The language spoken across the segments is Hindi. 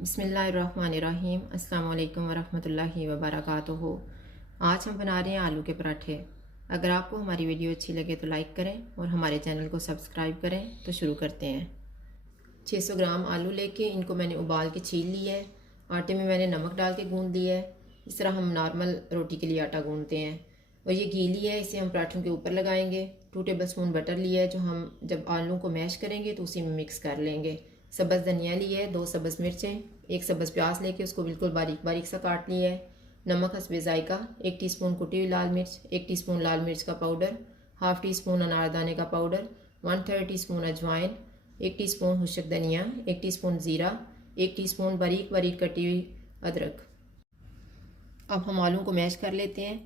बिस्मिल्लाहिर्रहमानिर्रहीम। अस्सलाम वालेकुम वरहमतुल्लाहि वबरकातुहू। आज हम बना रहे हैं आलू के पराठे। अगर आपको हमारी वीडियो अच्छी लगे तो लाइक करें और हमारे चैनल को सब्सक्राइब करें। तो शुरू करते हैं। 600 ग्राम आलू लेके इनको मैंने उबाल के छील लिया है। आटे में मैंने नमक डाल के गूंद लिया है। इस तरह हम नॉर्मल रोटी के लिए आटा गूंदते हैं। और ये घी लिया है, इसे हम पराठों के ऊपर लगाएंगे। 2 टेबल स्पून बटर लिया है, जो हम जब आलू को मैश करेंगे तो उसी में मिक्स कर लेंगे। सब्ज़ धनिया लिया है, 2 सब्ज़ मिर्चें, 1 सब्ज़ प्याज लेके उसको बिल्कुल बारीक बारीक सा काट लिया है। नमक हस्बे ज़ायका, 1 टीस्पून कुटी हुई लाल मिर्च, 1 टीस्पून लाल मिर्च का पाउडर, हाफ़ टी स्पून अनारदाने का पाउडर, 1/3 टीस्पून अजवाइन, 1 टीस्पून खुश्क धनिया, 1 टीस्पून ज़ीरा, 1 टीस्पून बारीक बारीक कटी हुई अदरक। अब हम आलू को मैश कर लेते हैं,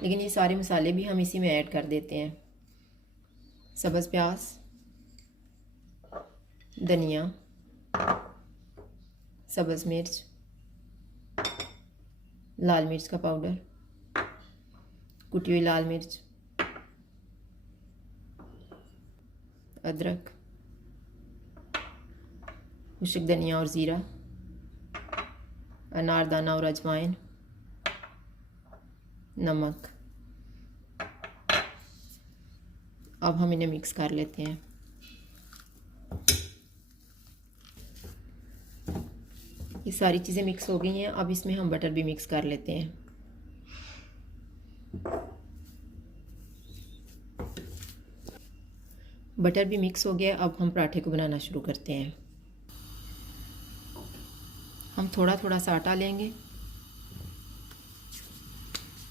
लेकिन ये सारे मसाले भी हम इसी में ऐड कर देते हैं। सब्ज़ प्याज, धनिया, सब्ज़ मिर्च, लाल मिर्च का पाउडर, कुटी हुई लाल मिर्च, अदरक, खुश्क धनिया और ज़ीरा, अनारदाना और अजवाइन, नमक। अब हम इन्हें मिक्स कर लेते हैं। ये सारी चीज़ें मिक्स हो गई हैं। अब इसमें हम बटर भी मिक्स कर लेते हैं। बटर भी मिक्स हो गया। अब हम पराठे को बनाना शुरू करते हैं। हम थोड़ा थोड़ा सा आटा लेंगे,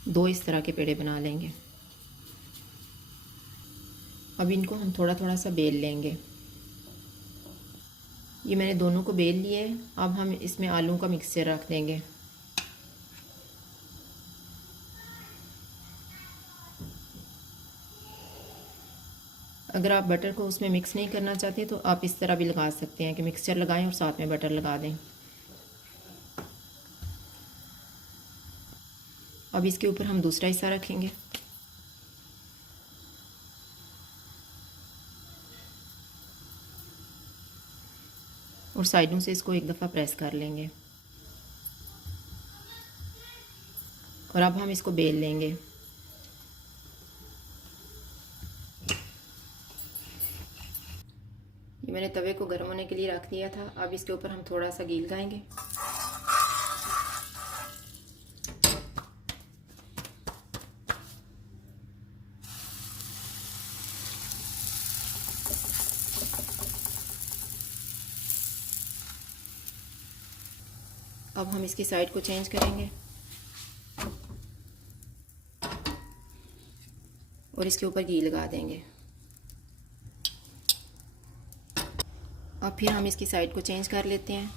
2 इस तरह के पेड़े बना लेंगे। अब इनको हम थोड़ा थोड़ा सा बेल लेंगे। ये मैंने दोनों को बेल लिए। अब हम इसमें आलू का मिक्सचर रख देंगे। अगर आप बटर को उसमें मिक्स नहीं करना चाहते तो आप इस तरह भी लगा सकते हैं कि मिक्सचर लगाएं और साथ में बटर लगा दें। अब इसके ऊपर हम दूसरा हिस्सा रखेंगे और साइडों से इसको एक दफ़ा प्रेस कर लेंगे। और अब हम इसको बेल लेंगे। ये मैंने तवे को गर्म होने के लिए रख दिया था। अब इसके ऊपर हम थोड़ा सा घी लगाएंगे। अब हम इसकी साइड को चेंज करेंगे और इसके ऊपर घी लगा देंगे। अब फिर हम इसकी साइड को चेंज कर लेते हैं।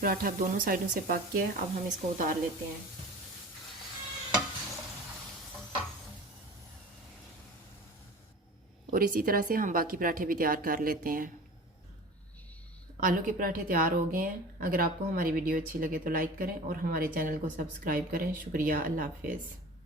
पराठा अब दोनों साइडों से पक गया है। अब हम इसको उतार लेते हैं। और इसी तरह से हम बाकी पराठे भी तैयार कर लेते हैं। आलू के पराठे तैयार हो गए हैं। अगर आपको हमारी वीडियो अच्छी लगे तो लाइक करें और हमारे चैनल को सब्सक्राइब करें। शुक्रिया। अल्लाह हाफ़िज़।